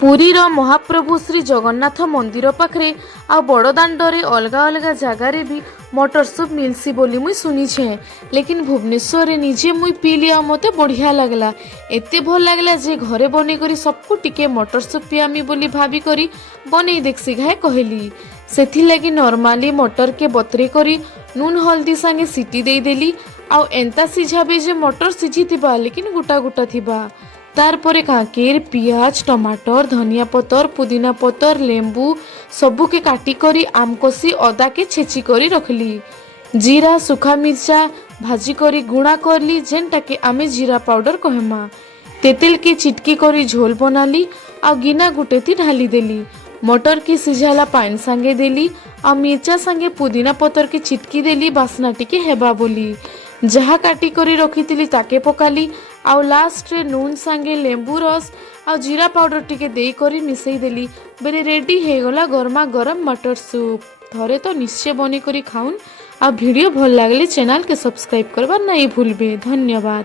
पुरीर महाप्रभु श्री जगन्नाथ मंदिर पाखरे आ बड़दाण्डरे अलग अलग जगार भी मटर सूप मिलसी बोली मुई सुनीछे। लेकिन भुवनेश्वर निजे मुई पीली आ मते बढ़िया लगला। एते भल लगला जे घरे बने करी सबको टिके मटर सूप पियामी बोली भाभी करी बने देखसी घाए कहली। सेथि लगी नॉर्मली मटर के बतरे करी नून हल्दी संगे सीटी दे देली। आउ एंता सिझाबे जे मटर सिझीथिबा लेकिन गोटा गोटा थिबा। तार परे कांकेर पियाज टमाटर धनिया पतर पुदीना पतर लेंबू सबू के काटी करी आमकोसी अदा के छेची करी रखली। जीरा सुखा मिर्चा भाजी करी गुणा करली जेनटा के आमे जीरा पाउडर कहमा। तेतेल के चिटकी करी झोल बनाली आ गिना गुटे थी ढाली देली। मटर की सिझाला पानी संगे देली आ मिर्चा संगे पुदीना पतर के चिटकी देली बासना टिके हेबा बोली। जहा काटी करी रखी ताके पकाली आउ लास्ट रे नून संगे लेंबू रस आ जीरा पाउडर टिके देई करी मिसई देली। बेरे रेडी हे गला गरमा गरम मटर सूप। थरे तो निश्चय बनी करी खाउन। आ वीडियो भल लागले चैनल के सब्सक्राइब करबा नहीं भूलबे। धन्यवाद।